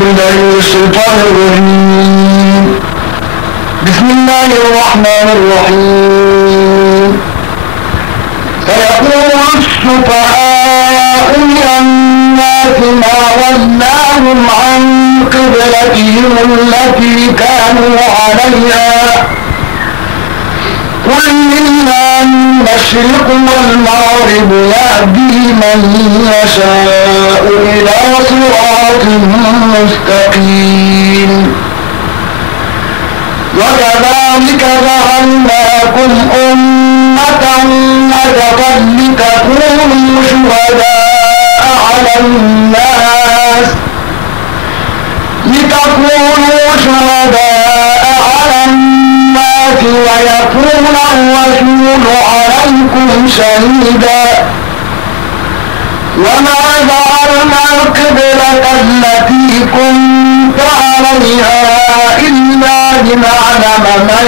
بالله من الشيطان الرجيم. بسم الله الرحمن الرحيم. سيقول السفهاء من الناس ما ولاهم عن قبلتهم التي كانوا عليها قل لله المشرق والمغرب يهدي من يشاء إلى صراط مستقيم. وكذلك جعلناكم أمة وسطا لتكونوا شهداء على الناس ويكون الرسول عليكم شهيدا. وما جعلنا القبلة التي كنت عليها إلا لنعلم من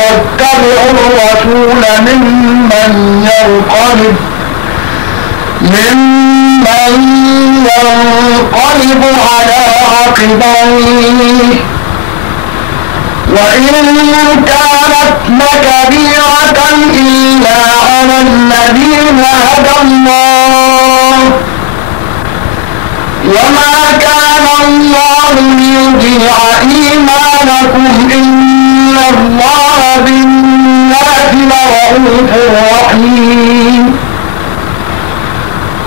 يتبع الرسول ممن ينقلب على عقبيه. وإن كانت لكبيرة إلا على الذين هدى الله وما كان الله ليضيع إيمانكم إن الله بالناس لرءوف رحيم.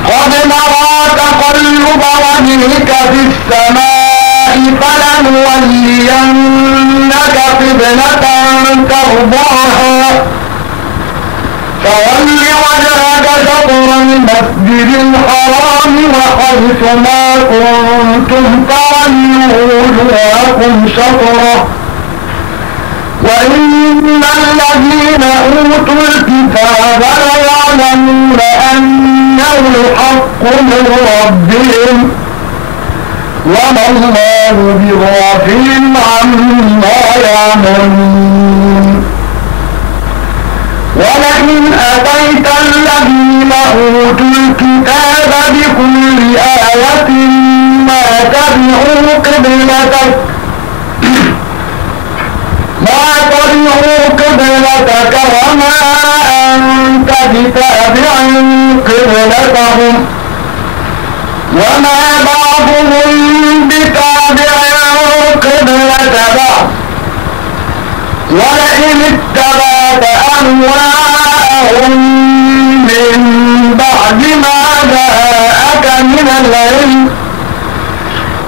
قد نرى تقلب وجهك في السماء فلنولينك قبلة ترضاها فول وجهك شطر المسجد الحرام وحيث ما كنتم فولوا وجوهكم شطره وإن الذين أوتوا الكتاب ليعلمون أنه الحق من ربهم وما الله بغافل عما يعملون. ولئن أتيت الذين أوتوا الكتاب بكل آية ما تبعوا قبلتك وما أنت بتابع قبلتهم وما بعضهم بتابع قبلة بعض. ولئن اتبعت أهواءهم من بعد ما جاءك من العلم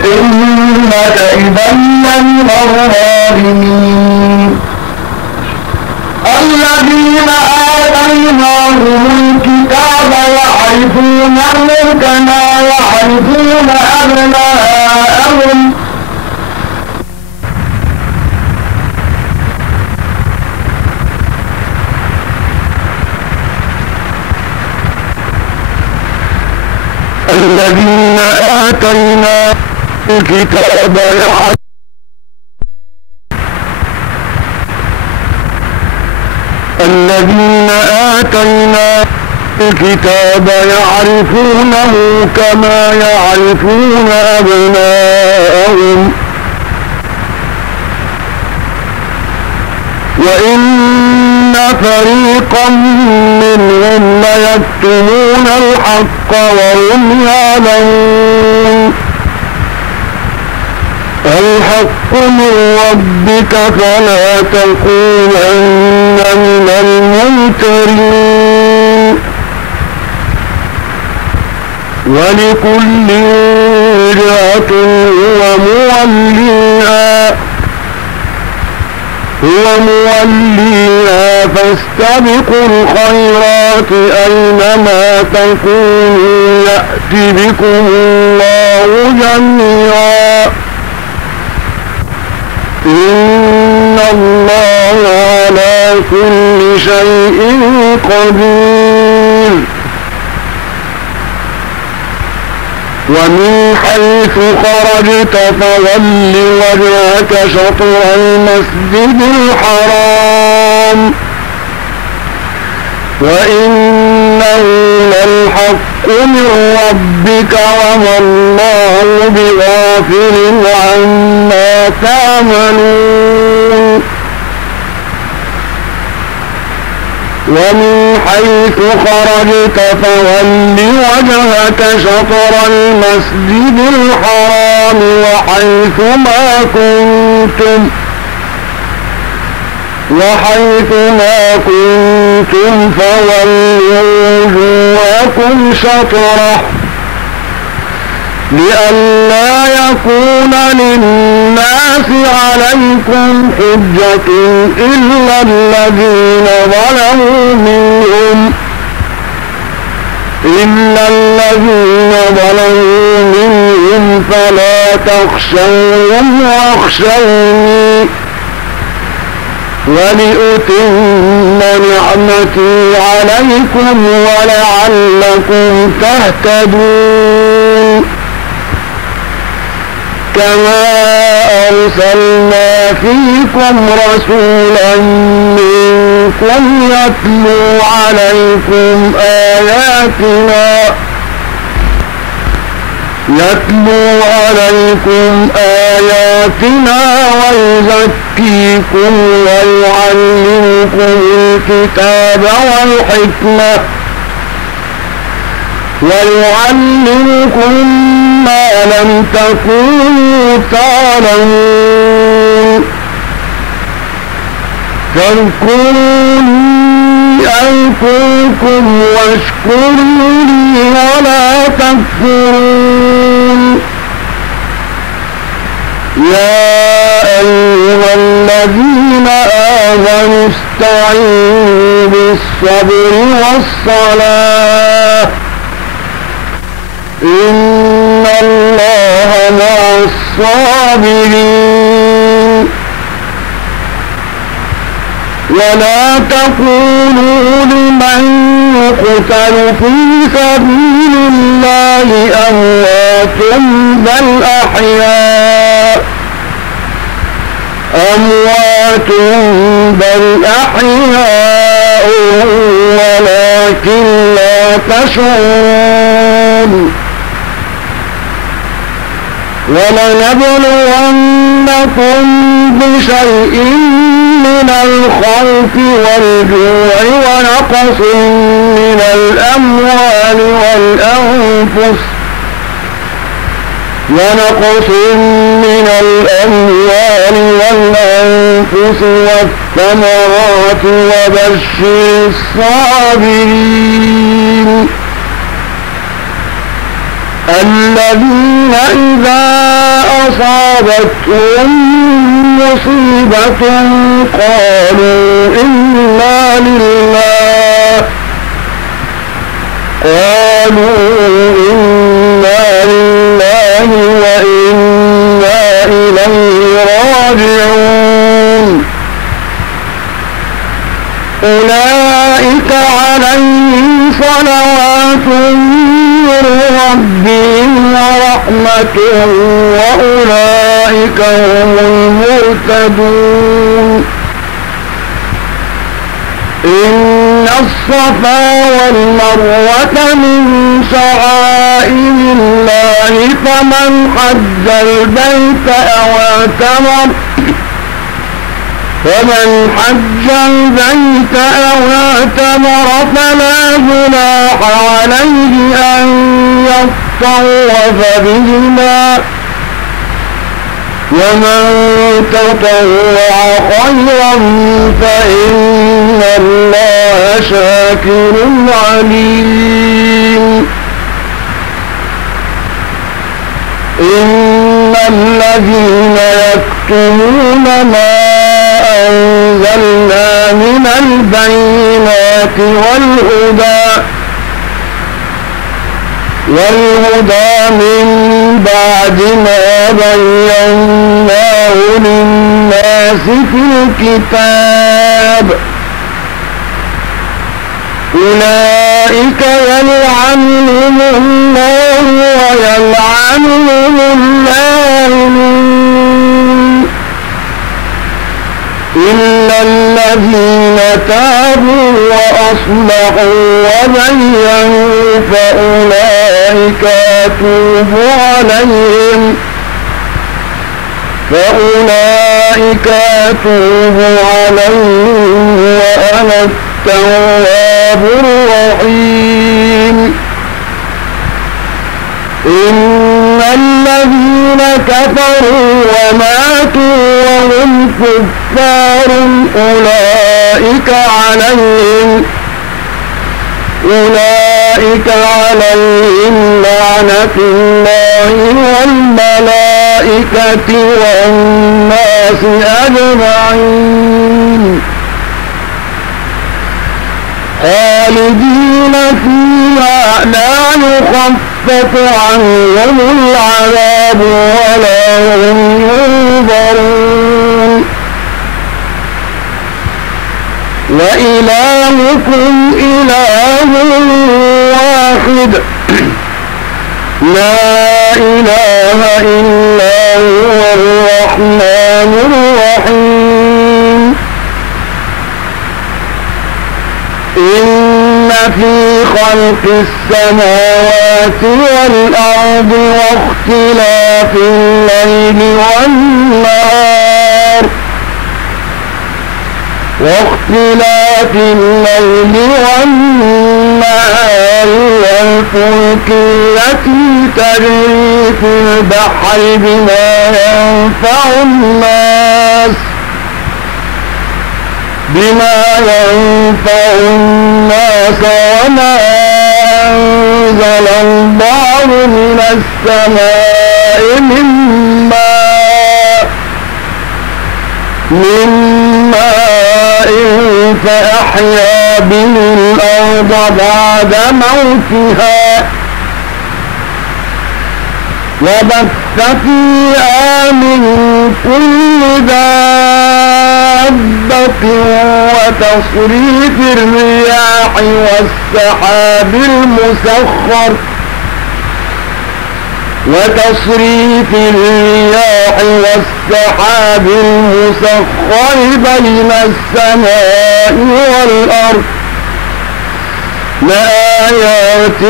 إنك إذا لمن الظالمين. الذين آتيناهم الكتاب يعرفونه كما يعرفون أبناءهم الذين آتيناهم الكتاب يعرفونه كما يعرفون أبناءهم وإن فريقا منهم ليكتمون الحق وهم يعلمون. الحق من ربك فلا تكونن من الممترين. ولكل وجهة هو موليها فاستبقوا الخيرات أينما تكونوا يأت بكم الله جميعا إن الله على كل شيء قدير. ومن حيث خرجت فول وجهك شطر المسجد الحرام وإنه إنه للحق من ربك وما الله بغافل عما تعملون ومن حيث خرجت فول وجهك شطر المسجد الحرام وحيث ما كنتم فولوا وجوهكم شطره لئلا يكون للناس عليكم حجة إلا الذين ظلموا منهم فلا تخشوهم واخشوني ولأتم نعمتي عليكم ولعلكم تهتدون كما أرسلنا فيكم رسولا منكم يتلو عليكم آياتنا ويزكيكم ويعلمكم الكتاب ويعلمكم ما لم تكونوا تعلمون فاذكروني أذكركم واشكروا لي ولا تكفرون يا أيها الذين آمنوا استعينوا بالصبر والصلاة إن الله مع الصابرين ولا تقولوا لمن يقتل في سبيل الله أموات بل أحياء ولكن لا تشعرون ولنبلونكم بشيء من الخوف والجوع ونقص من الأموال والأنفس والثمرات وبشر الصابرين الذين إذا أصابتهم مصيبة قالوا إنا لله وإنا إليه راجعون أولئك عليهم صلوات من ربهم ورحمة وأولئك هم المهتدون إن الصفا والمروة من شعائر الله فمن حج البيت أو اعتمر فلا جناح عليه أن يطوف بهما ومن تطوع خيرا فإن الله شاكر عليم إن الذين يكتمون ما أنزلنا من البينات والهدى من بعد ما بيناه للناس في الكتاب أولئك يلعنهم الله ويلعنهم اللاعنون إلا الذين تابوا وأصلحوا وبينوا فأولئك أتوب عليهم وأنا التواب الرحيم إن الذين كفروا وماتوا وهم كفار أولئك عليهم لعنة الله والملائكة والناس أجمعين خالدين فيها لا يخفف عنهم العذاب ولا هم ينظرون وإلهكم إله واحد لا إله إلا هو الرحمن الرحيم إن في خلق السماوات والأرض واختلاف الليل والنهار والفلك التي تجري في البحر بما ينفع الناس وما أنزل الله من السماء من ماء فأحيا به الأرض بعد موتها وبث فيها من كل دابة وتصريف الرياح والسحاب المسخر بين السماء والأرض لآيات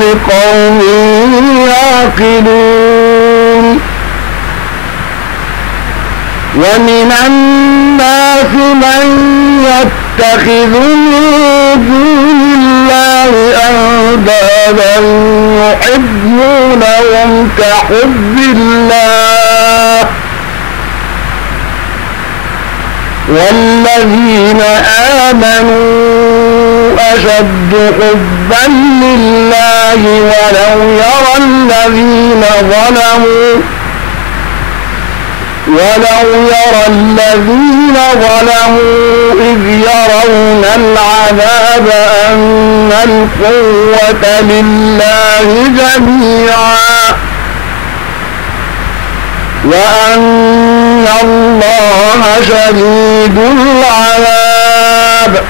لقوم يعقلون ومن الناس من يتخذ من دون الله أندادا يحبونهم كحب الله والذين آمنوا أشد حبا لله ولو يرى الذين ظلموا إذ يرون العذاب أن القوة لله جميعا وأن الله شديد العذاب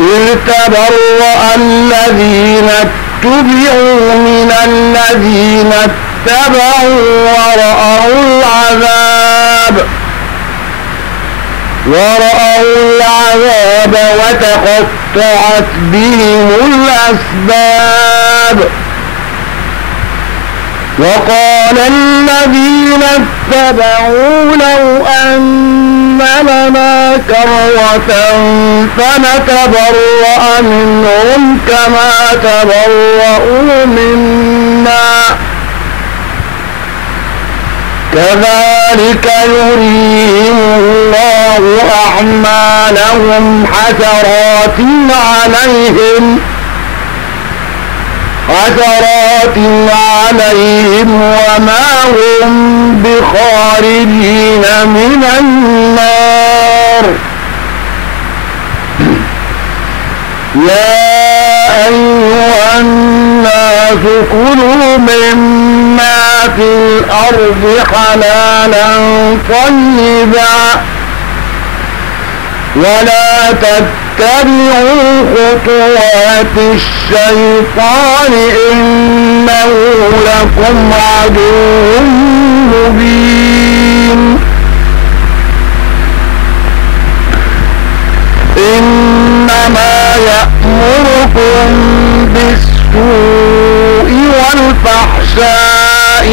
إذ تبرأ الذين اتبعوا من الذين اتبعوا ورأوا العذاب وتقطعت بهم الأسباب وقال الذين اتبعوا لو أن لنا كرة فنتبرأ منهم كما تبرأوا منا كذلك يريهم الله أعمالهم حسرات عليهم وما هم بخارجين من النار يا أيها الناس كلوا مما في الأرض حلالا طيبا ولا تتبعوا خطوات الشيطان إنه لكم عدو مبين إنما يأمركم بالسوء والفحشاء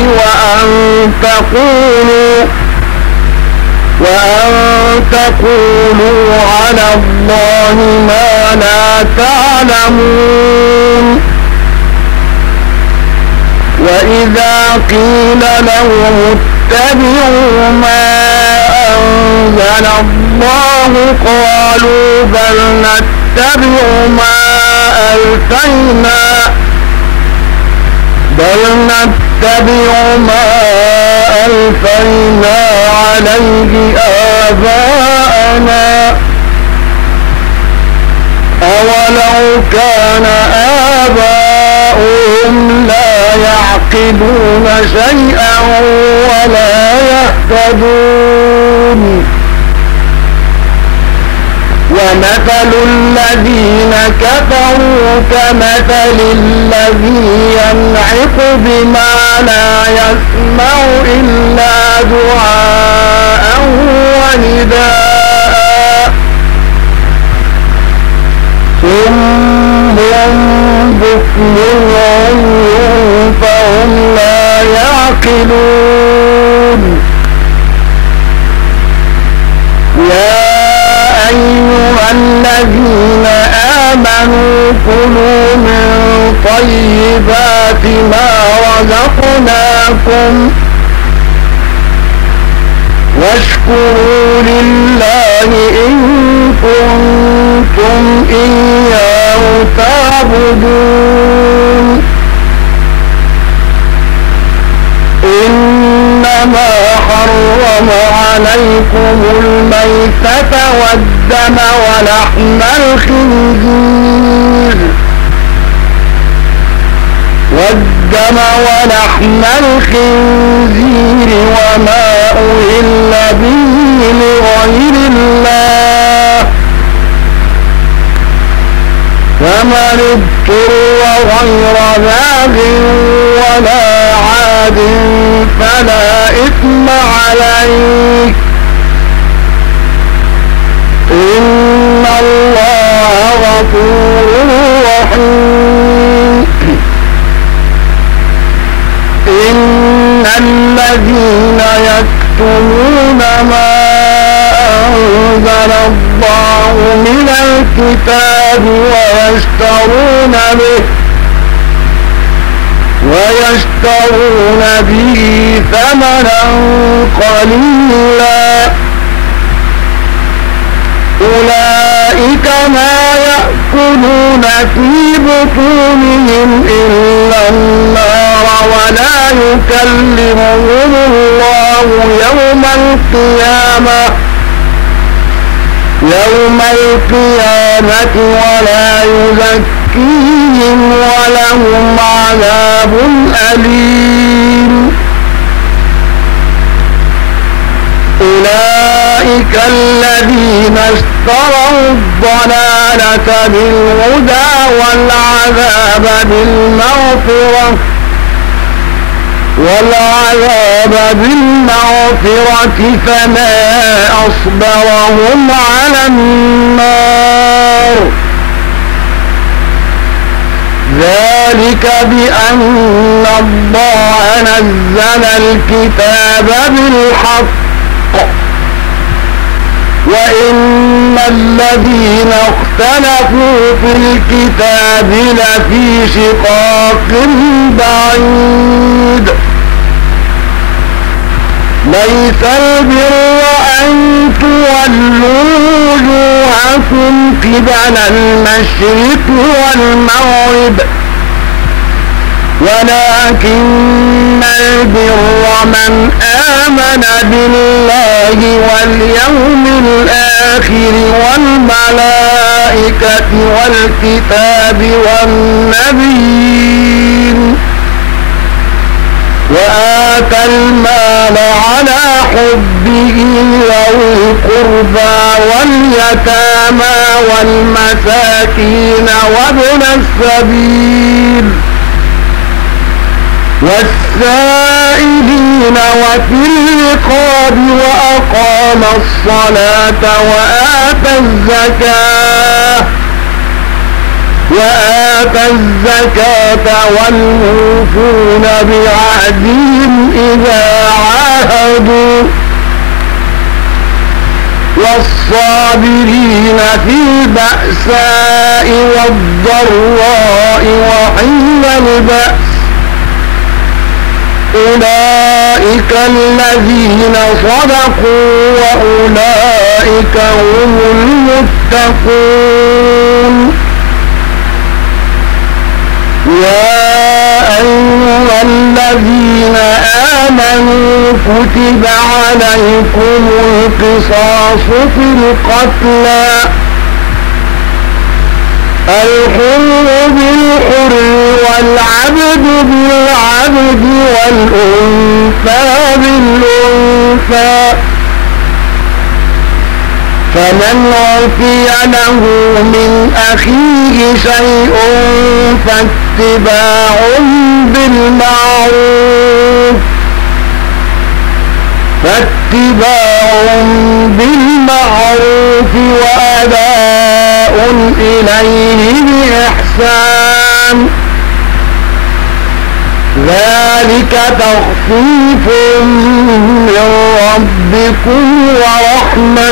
وأن تقولوا على الله ما لا تعلمون وإذا قيل لهم اتبعوا ما أنزل الله قالوا بل نتبع ما ألفينا عليه آباءنا أولو كان آباؤهم لا يعقلون شيئا ولا يهتدون ومثل الذين كفروا كمثل الذي ينعق بما لا يسمع إلا دعاء ونداء صم بكم عمي فهم لا يعقلون يا أيها الذين آمنوا كلوا من طيبات ما رزقناكم واشكروا لله إن كنتم إياه تعبدون إنما حرم عليكم الميتة والدم ولحم الخنزير وما أهل به لغير الله فمن اضطر غير باغ ولا عاد فلا إثم عليه إن الله غفور رحيم إن الذين يكتمون ما أنزل الله من الكتاب ويشترون به ثمنا قليلا أولئك ما يأكلون في بطونهم إلا النار ولا يكلمهم الله يوم القيامة ولا يزكيهم ولهم عذاب أليم أولئك الذين اشتروا الضلالة بالهدى والعذاب بالمغفرة فما أصبرهم على النار ذلك بأن الله نزل الكتاب بالحق وإن الذين اختلفوا في الكتاب لفي شقاق بعيد ليس البر أن تولوا وجوهكم قبل المشرق والمغرب ولكن البر من آمن بالله واليوم الآخر والملائكة والكتاب والنبيين وآتى المال على حبه ذوي القربى واليتامى والمساكين وابن السبيل والسائلين وفي الرقاب وأقام الصلاة وآتى الزكاة والموفون بعهدهم إذا عاهدوا والصابرين في البأساء والضراء وحين البأس أولئك الذين صدقوا وأولئك هم المتقون. يا أيها الذين آمنوا كتب عليكم القصاص في القتلى الحر بالحر والعبد بالعبد والأنثى بالأنثى فمن عفي له من أخيه شيء فاتباع بالمعروف وأداء إليه بإحسان ذلك تخفيف من ربكم ورحمة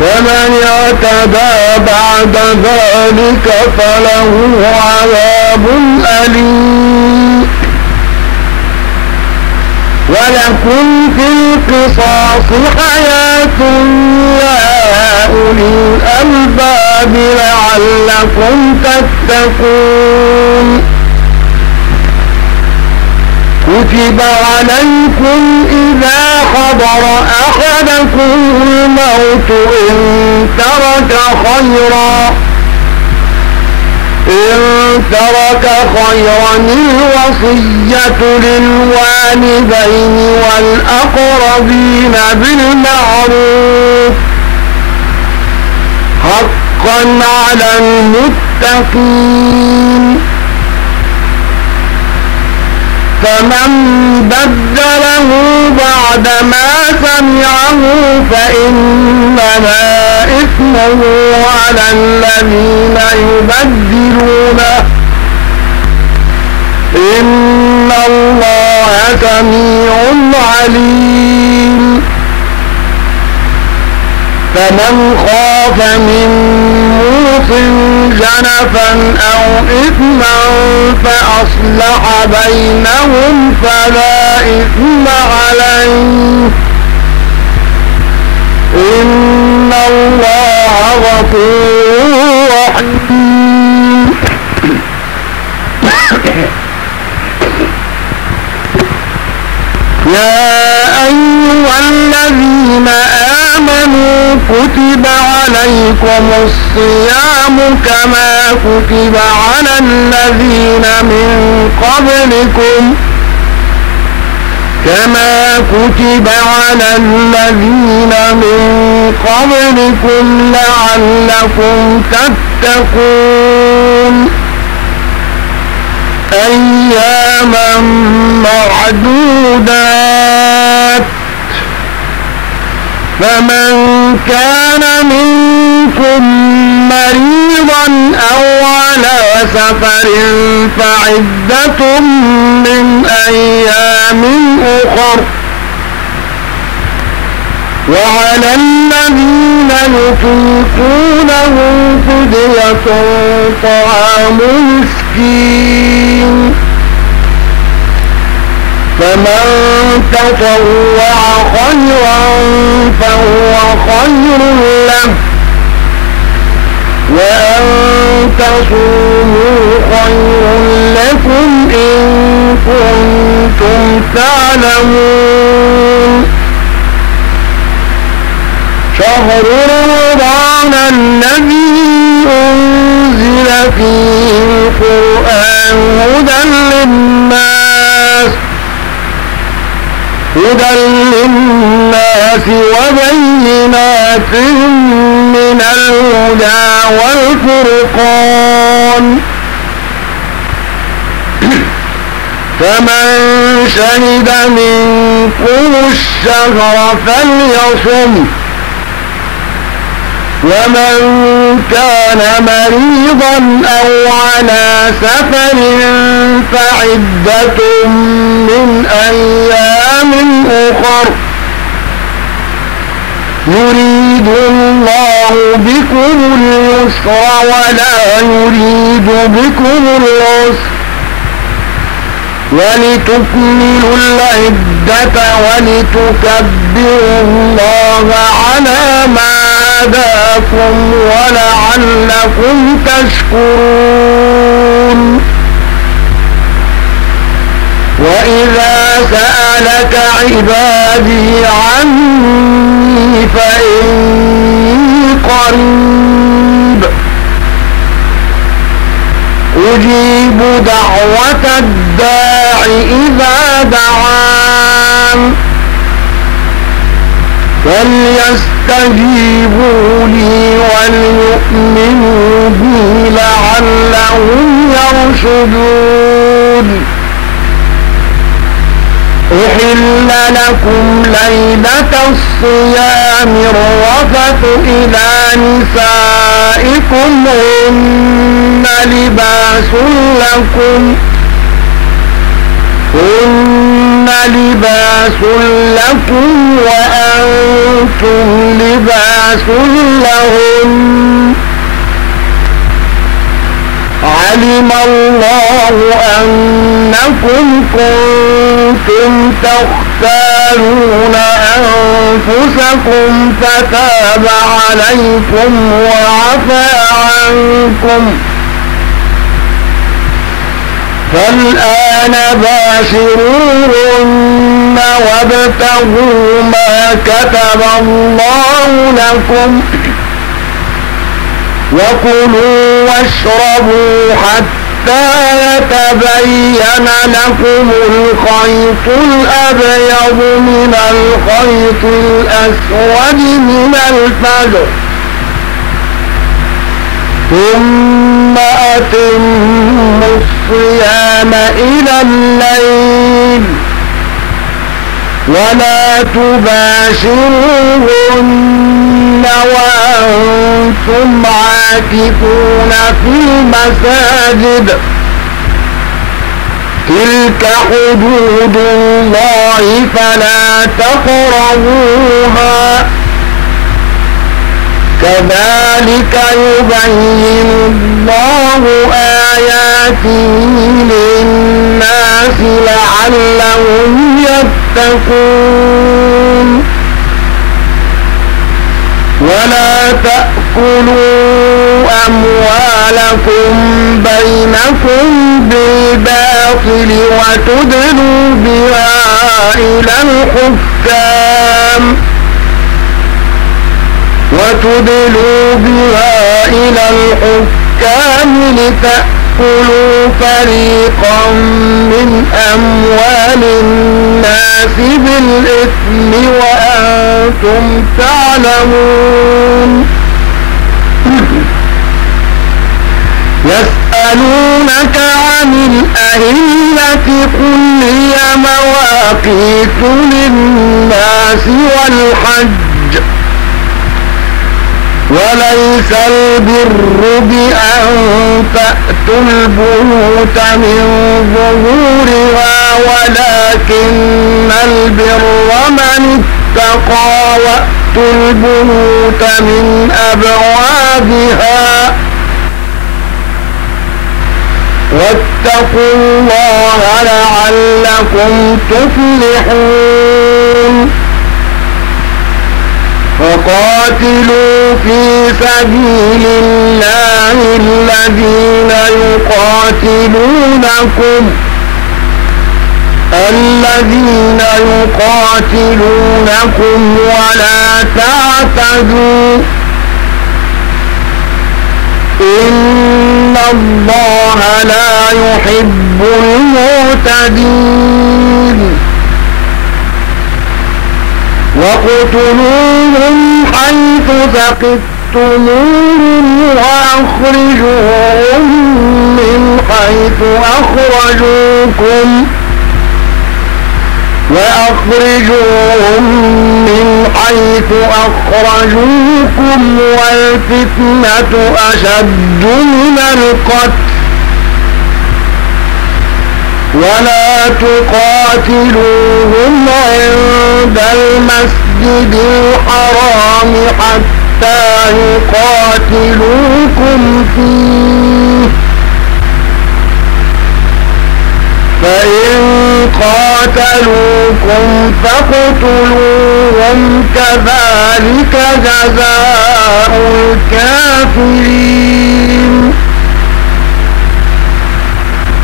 فمن اعتدى بعد ذلك فله عذاب أليم. ولكم في القصاص حياة يا أولي الألباب لعلكم تتقون. كتب عليكم إذا حضر أحدكم الموت إن ترك خيرا الوصية للوالدين والأقربين بالمعروف حقا على المتقين. فمن بدله بعدما سمعه فإنما إثمه على الذين يبدلونه إن الله سميع عليم. فمن خاف من موص جنفا أو إثما فأصلح بينهم فلا إثم عليه إن الله غفور رحيم. يا أيها الذين آمنوا كتب عليكم الصيام كما كتب على الذين من قبلكم لعلكم تتقون. أياما معدودات فمن كان منكم مريضا أو على سفر فعدة من أيام أخر وعلى الذين يطيقونه فدية طعام مسكين فمن تطوع خيرا فهو خير له وأن تصوموا خير لكم إن كنتم تعلمون. شهر رمضان الذي أنزل فيه القرآن هدى للناس وبينات من الهدى والفرقان فمن شهد منكم الشهر فليصم ومن كان مريضا أو على سفر فعدة من أيام أخر يريد الله بكم اليسر ولا يريد بكم العسر ولتكملوا العدة ولتكبروا الله على ما هداكم ولعلكم تشكرون وإذا سألك عبادي عني فإني قريب أجيب دعوة الداع إذا دعان فليستجيبوا لي وليؤمنوا بي لعلهم يرشدون أحل لكم ليلة الصيام الرفث إلى نسائكم هن لباس لكم وأنتم لباس لهن علم الله أنكم كنتم تختارون أنفسكم فتاب عليكم وعفى عنكم فالآن باشروهن وابتغوا ما كتب الله لكم وكلوا واشربوا حتى يتبين لكم الخيط الأبيض من الخيط الأسود من الفجر ثم أتموا الصيام إلى الليل ولا تباشروهن وأنتم عاكفون في المساجد تلك حدود الله فلا تقربوها كذلك يبين الله آياته للناس لعلهم يتقون ولا تأكلوا أموالكم بينكم بالباطل وتدلوا بها إلى الحكام لتأكلوا فريقا من أموال الناس بالإثم وأنتم تعلمون يسألونك عن الأهلة قل هي مواقيت للناس والحج وليس البر بأن تأتوا البيوت من ظهورها ولكن البر من اتقى وأتوا البيوت من أبوابها واتقوا الله لعلكم تفلحون وقاتلوا في سبيل الله الذين يقاتلونكم ولا تعتدوا إن الله لا يحب المعتدين واقتلوهم حيث ثقفتموهم وأخرجوهم من حيث أخرجوكم وأخرجوهم من حيث أخرجوكم والفتنة أشد من القتل ولا تقاتلوهم عند المسجد الحرام حتى يقاتلوكم فيه فإن قاتلوكم فاقتلوهم كذلك جزاء الكافرين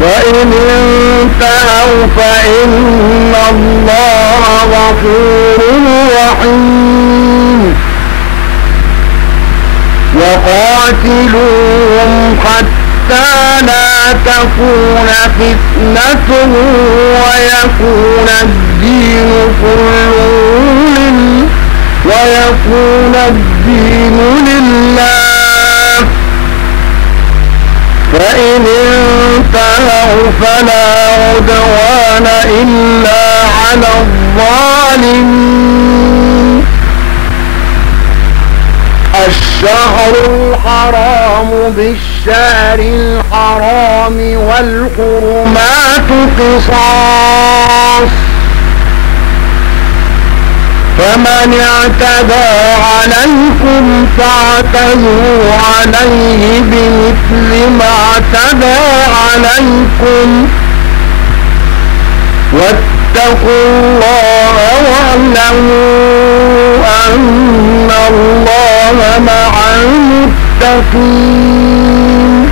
وإن انتهوا فإن الله غفور رحيم وقاتلوهم حتى لا تكون فتنة ويكون الدين لله فإن انتهوا فلا عدوان إلا على الظالمين الشهر الحرام بالشهر الحرام والحرمات قصاص فمن اعتدى عليكم فاعتدوا عليه بمثل ما اعتدى عليكم واتقوا الله واعلموا أن الله مع المتقين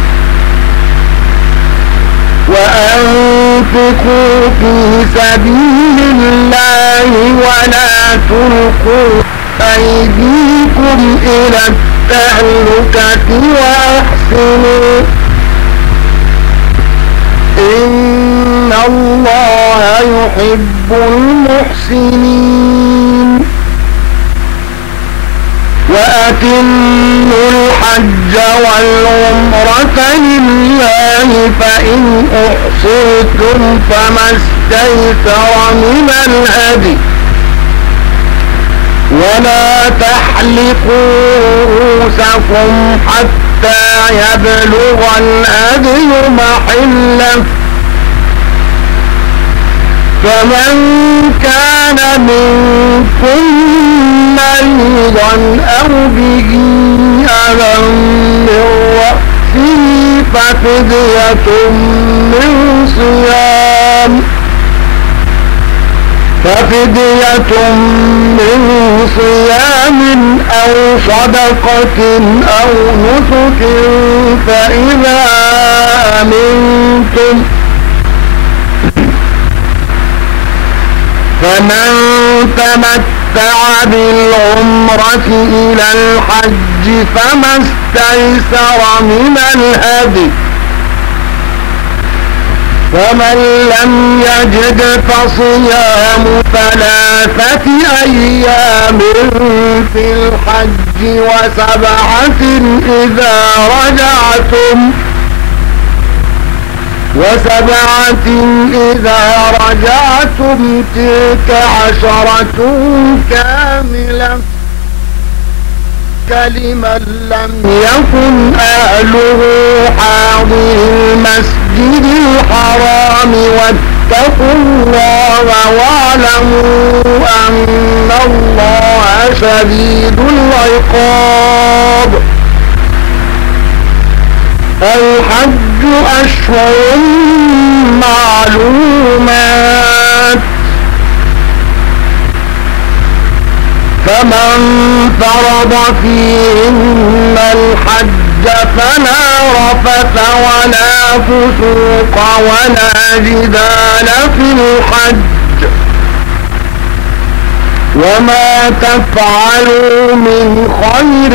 وأنفقوا في سبيل الله ولا تلقوا أيديكم إلى التهلكة وأحسنوا إن الله يحب المحسنين وأتموا الحج والعمرة لله فإن أحصرتم فما استيسر من الهدي ولا تحلقوا رؤوسكم حتى يبلغ الهدي محله فمن كان منكم مريضا أو به أذى من رأسه ففدية من صيام أو صدقة أو نسك فإذا أمنتم فمن تمتع بالعمرة إلى الحج فما استيسر من الهدي فمن لم يجد فصيام 3 أيام في الحج وسبعة إذا رجعتم تلك 10 كاملة كلمن لم يكن أهله حاضر المسجد الحرام واتقوا الله واعلموا أن الله شديد العقاب الحج أشهر معلومات فمن فرض فيهن الحج فلا رفث ولا فسوق ولا جدال في الحج وما تفعلوا من خير